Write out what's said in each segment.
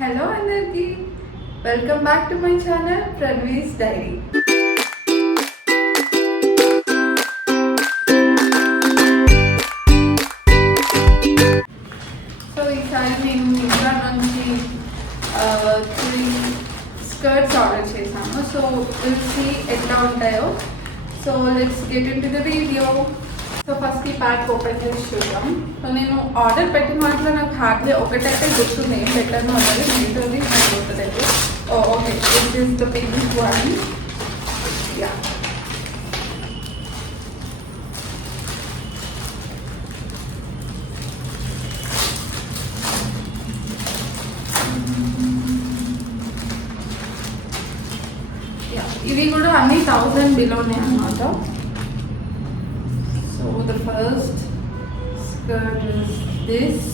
హలో అందరికీ, welcome back to my channel Pranavi's diary. So ఈసారి నేను మింత్రా నుంచి 3 స్కర్ట్స్ ఆర్డర్ చేశాను. సో విల్ సీ ఎట్లా ఉంటాయో. So let's get into the video so. సో ఫస్ట్ ఈ ప్యాక్ ఓపెన్ చేసి చూద్దాం. సో నేను ఆర్డర్ పెట్టిన వాటిలో నాకు హార్డ్లీ ఒకటైతే గుర్తుంది, ఏం పెట్టాను అన్నది. మిగతాది నాకు గుర్తులేదు. Okay, this is the pink one. Yeah, ఇవి కూడా అన్ని 1000 బిలోనే అన్నమాట. So the first skirt is this.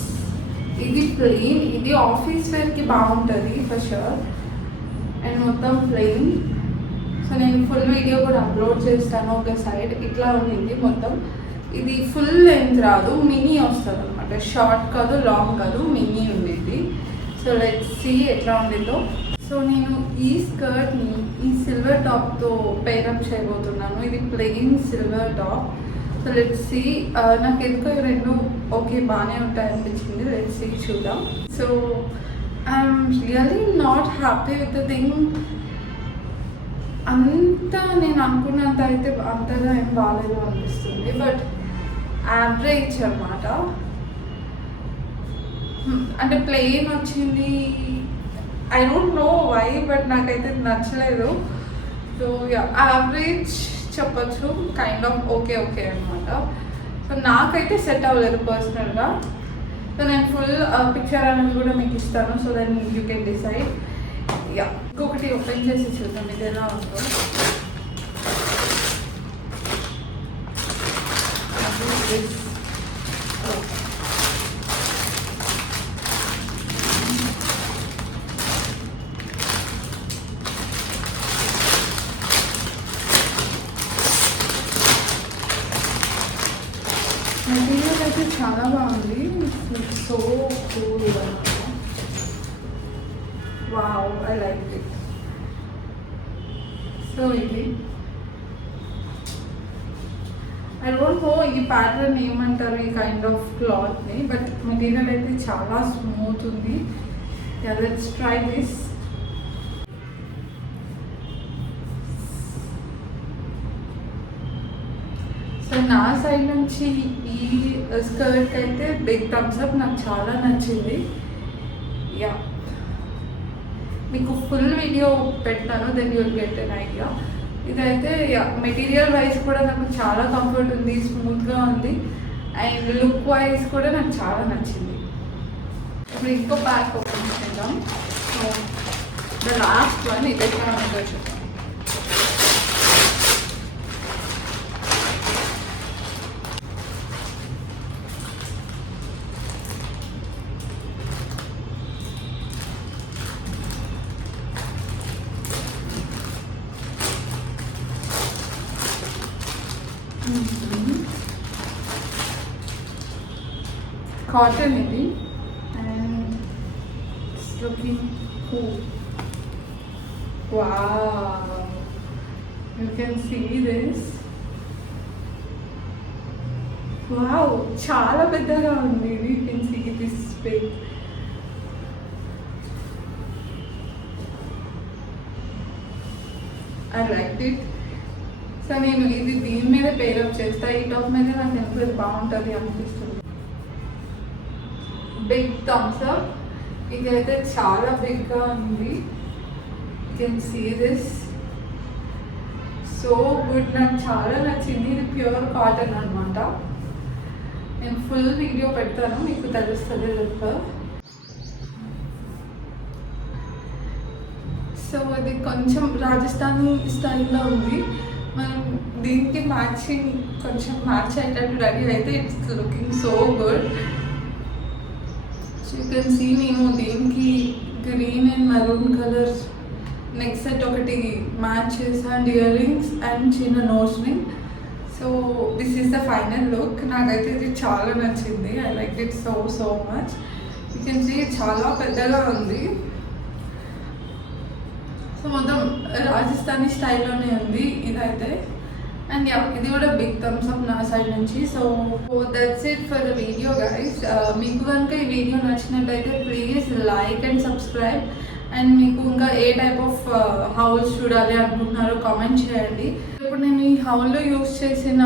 ఇది ప్లెయిన్, ఇది ఆఫీస్ వేర్కి బాగుంటుంది ఫర్ షూర్. అండ్ మొత్తం ప్లెయిన్. సో నేను ఫుల్ వీడియో కూడా అప్లోడ్ చేస్తాను. ఒక సైడ్ ఇట్లా ఉండింది మొత్తం. ఇది ఫుల్ లెంత్ రాదు, మినీ వస్తుంది అనమాట. షార్ట్ కాదు, లాంగ్ కాదు, మినీ ఉండింది. సో లెట్స్ సీ ఎట్లా ఉండిందో. సో నేను ఈ స్కర్ట్ని ఈ సిల్వర్ టాప్తో పేరప్ చేయబోతున్నాను. ఇది plain silver top. So let's see. నాకు ఎందుకో ఈ రెండు ఓకే బాగానే ఉంటాయి అనిపించింది. లెట్స్ సీ, చూద్దాం. So I'm really not happy with the thing. అంతా నేను అనుకున్నంత అయితే అంతగా ఏం బాగాలేదు అనిపిస్తుంది. బట్ యావరేజ్ అనమాట. అంటే ప్లెయిన్ వచ్చింది. I don't know why, but నాకైతే నచ్చలేదు. సో యావరేజ్ చెప్పచ్చు, కైండ్ ఆఫ్ ఓకే అనమాట. సో నాకైతే సెట్ అవ్వలేదు పర్సనల్గా. సో నేను ఫుల్ పిక్చర్ అనేది కూడా మీకు ఇస్తాను. So then you can decide. Yeah, ఇంకొకటి ఓపెన్ చేసి చూద్దాం ఇది ఎలా ఉందో. మెటీరియల్ అయితే చాలా బాగుంది. So cool. Wow, I like it. So ఇది ఐ డోంట్ నో ఈ ప్యాటర్న్ ఏమంటారు ఈ కైండ్ ఆఫ్ క్లాత్ని, బట్ మెటీరియల్ అయితే చాలా స్మూత్ ఉంది. Let's try this. సో నా సైడ్ నుంచి ఈ స్కర్ట్ అయితే బిగ్ థమ్స్ అప్. నాకు చాలా నచ్చింది. యా, మీకు ఫుల్ వీడియో పెడతాను, then you'll get an idea. ఇదైతే మెటీరియల్ వైజ్ కూడా నాకు చాలా కంఫర్ట్ ఉంది, స్మూత్గా ఉంది. అండ్ లుక్ వైజ్ కూడా నాకు చాలా నచ్చింది. ఇప్పుడు ఇంకో ప్యాక్ ఓపెన్ చేద్దాం. సో ద లాస్ట్ వన్ ఇది ఎట్లా ఉందో చూద్దాం. కాటన్ ఇది. And it's looking cool. Wow, you can see this. Wow, చాలా పెద్దగా ఉంది ఇది. You can see this big. I like it. So నేను ఇది దీని మీద పేరప్ చేస్తా. ఈ టాప్ మీద నాకు ఎంత బాగుంటుంది అనిపిస్తుంది. Big thumbs up. ఇదైతే చాలా బిగ్గా ఉంది. You can see this. So good, నాకు చాలా నచ్చింది. ఇది ప్యూర్ కాటన్ అనమాట. నేను ఫుల్ వీడియో పెడతాను, మీకు తెలుస్తుంది లుక్. సో ఇది కొంచెం రాజస్థానీ స్టైల్లో ఉంది. మనం దీనికి మ్యాచింగ్ కొంచెం మ్యాచ్ అయ్యేటట్టు రెడీ అయితే it's looking so good. So you can see నేను దీనికి green and maroon colour neck set ఒకటి మ్యాచ్ చేశాను, ఇయర్ రింగ్స్ అండ్ చిన్న nose ring. So this is the final look. నాకైతే ఇది చాలా నచ్చింది. I like it so much. You can see చాలా పెద్దగా ఉంది. సో మొత్తం రాజస్థానీ స్టైల్లోనే ఉంది ఇదైతే. అండ్ యా, ఇది కూడా బిగ్ థమ్స్ అప్ నా సైడ్ నుంచి. So that's it for the video guys. మీకు కనుక ఈ వీడియో నచ్చినట్టయితే please like and subscribe. And మీకు ఇంకా ఏ టైప్ ఆఫ్ హౌల్స్ చూడాలి అనుకుంటున్నారో కామెంట్ చేయండి. ఇప్పుడు నేను ఈ హౌల్లో యూస్ చేసిన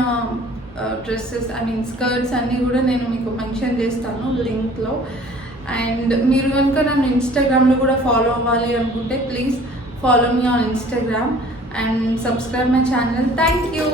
డ్రెస్సెస్, ఐ మీన్ స్కర్ట్స్ అన్నీ కూడా నేను మీకు మెన్షన్ చేస్తాను లింక్లో. అండ్ మీరు కనుక నన్ను ఇన్స్టాగ్రామ్లో కూడా ఫాలో అవ్వాలి అనుకుంటే please follow me on Instagram and subscribe my channel. Thank you.